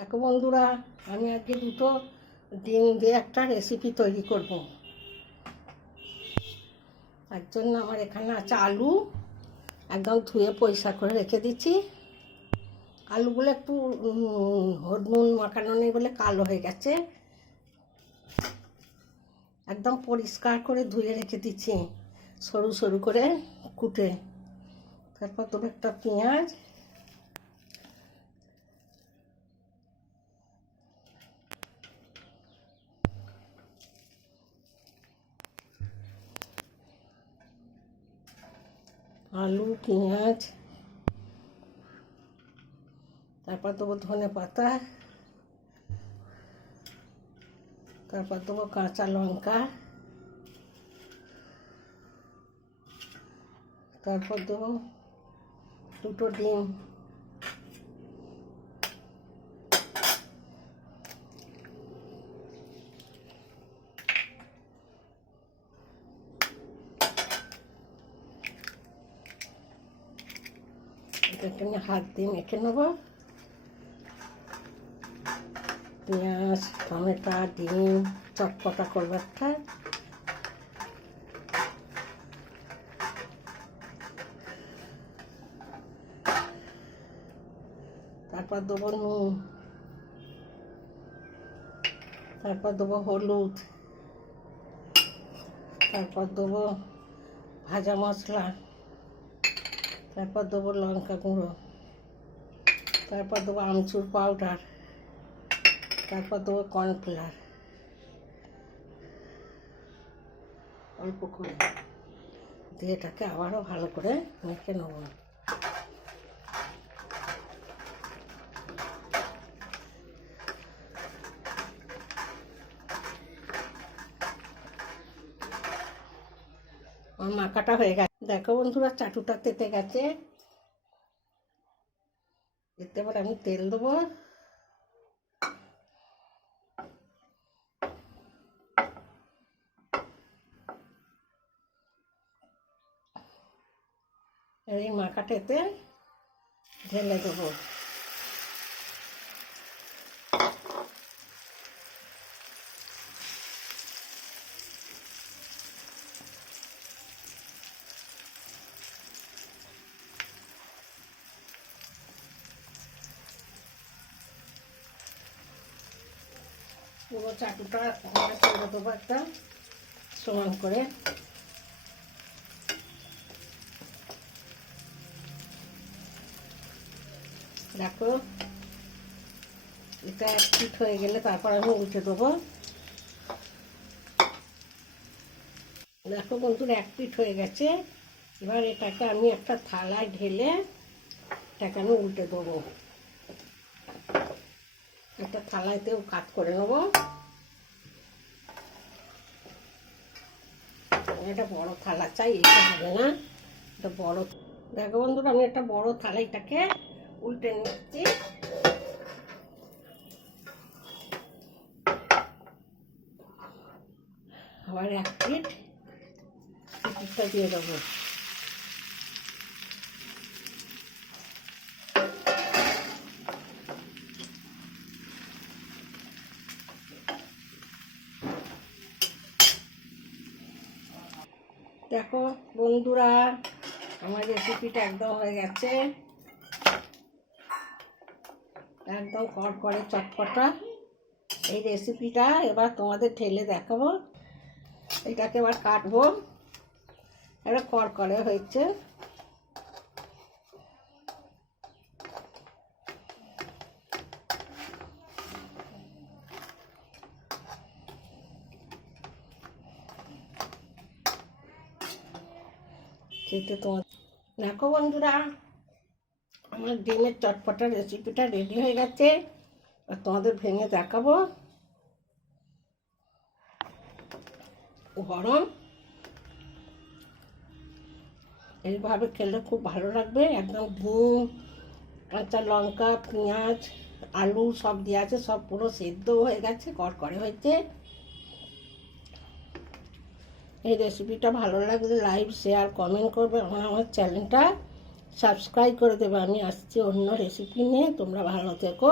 দেখো বন্ধুরা, আমি আজকে দুটো ডিম দিয়ে একটা রেসিপি তৈরি করব। তার জন্য আমার এখানে আছে আলু, একদম ধুয়ে পরিষ্কার করে রেখে দিচ্ছি। আলুগুলো একটু নুন মাখানো নেই বলে কালো হয়ে গেছে। একদম পরিষ্কার করে ধুয়ে রেখে দিচ্ছি, সরু সরু করে কুটে। তারপর দেবো একটা পেঁয়াজ, আলু, পেঁয়াজ, তারপর দেবো ধনে পাতা, তারপর দেবো কাঁচা লঙ্কা, তারপর দেবো দুটো ডিম, এটাকে হাত দিয়ে মেখে নেবো। পেঁয়াজ, টমেটো, ডিম চটপটা করবো একটা। তারপর দেবো নুন, তারপর দেবো হলুদ, তারপর দেবো ভাজা মশলা, তারপর দেবো লঙ্কা গুঁড়ো, তারপর দেবো আমচুর পাউডার, তারপর দেবো কর্নফ্লাওয়ার অল্প করে দিয়ে এটাকে আবারও ভালো করে মেখে নেব। আমার মাখাটা হয়ে গেছে। দেখো বন্ধুরা, চাটুটা তেতে গেছে। এতে এবার আমি তেল দেবো। এই মাখাটাতে ঢেলে দেবো। পুরো চাটুটা ছেড়ে দেবো একটা সমান করে। দেখো, এটা এক পিঠ হয়ে গেলে তারপর আমি উঠে দেবো। দেখো বন্ধুরা, এক পিঠ হয়ে গেছে। এবার এটাকে আমি একটা থালায় ঢেলে এটাকে আমি উল্টে দেবো। একটা থালাতেও কাট করে নেবো। একটা বড় থালা চাই, এটা হবে না, এটা বড়। দেখো বন্ধুরা, আমি একটা বড় থালা এটাকে উল্টে নিচ্ছি। আবার এক পিঠটা দিয়ে দেবো। দেখো বন্ধুরা, আমার রেসিপিটা একদম হয়ে গেছে, একদম কড়কড়ে চটপটা। এই রেসিপিটা এবার তোমাদের ঠেলে দেখাবো। এটাকে এবার কাটবো। এটা কড়কড়ে হয়েছে। খেতে তোমার দেখো বন্ধুরা, আমার ডিমের চটপটা রেসিপিটা রেডি হয়ে গেছে। আর তোমাদের ভেঙে দেখাবো। গরম, এইভাবে খেলে খুব ভালো লাগবে। একদম ডিম, কাঁচা লঙ্কা, পেঁয়াজ, আলু সব দেওয়া আছে, সব পুরো সেদ্ধ হয়ে গেছে, কড়কড়ে হয়েছে। এই রেসিপিটা ভালো লাগলে লাইক, শেয়ার, কমেন্ট করবে। আমার চ্যানেলটা সাবস্ক্রাইব করে দেবে। আমি আসছি অন্য রেসিপি নিয়ে। তোমরা ভালো থেকো।